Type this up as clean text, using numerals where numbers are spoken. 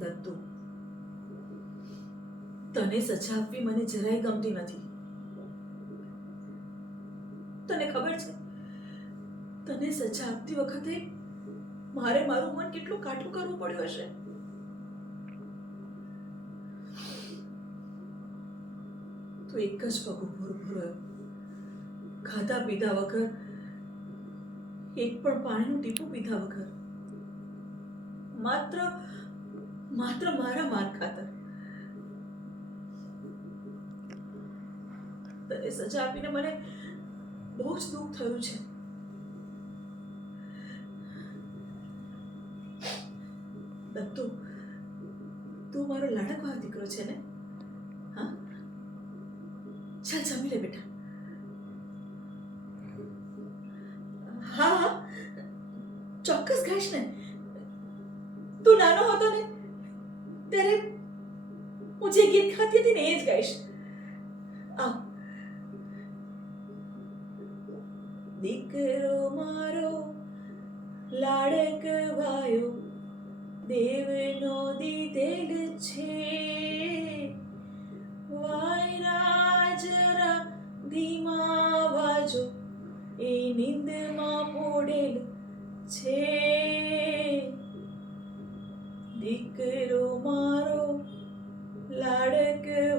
દત્તુ, તને સજા આપવી મને જરાય ગમતી નથી. તને ખબર છે, તને સજા આપતી વખતે મારે મારું મન કેટલું કાઠું કરવું પડ્યું હશે. તું એક જ પગ ઉભો રહ્યો, ખાધા પીધા વગર, એક પણ પાણીનું ટીપું પીધા વગર, માત્ર મારા માર ખાતર. તને સજા આપીને મને બહુ જ દુઃખ થયું છે. દત્તુ, તું મારો લાડકવાળો દીકરો છે ને? હા, ચાલ જમી લે બેટા. હા હા, ચોક્કસ ખાઈશ ને. તું નાનો હતો ને ત્યારે હું જે ગીત ગાતી હતી ને એ જ ગાઈશ. આવ. દીકરો મારો લાડકવાયો દેવનો દીધેલ છે, વાયરા જરા ધીમા વાજો એ નિંદમાં પોડેલ છે. દીકરો મારો લાડકવાયો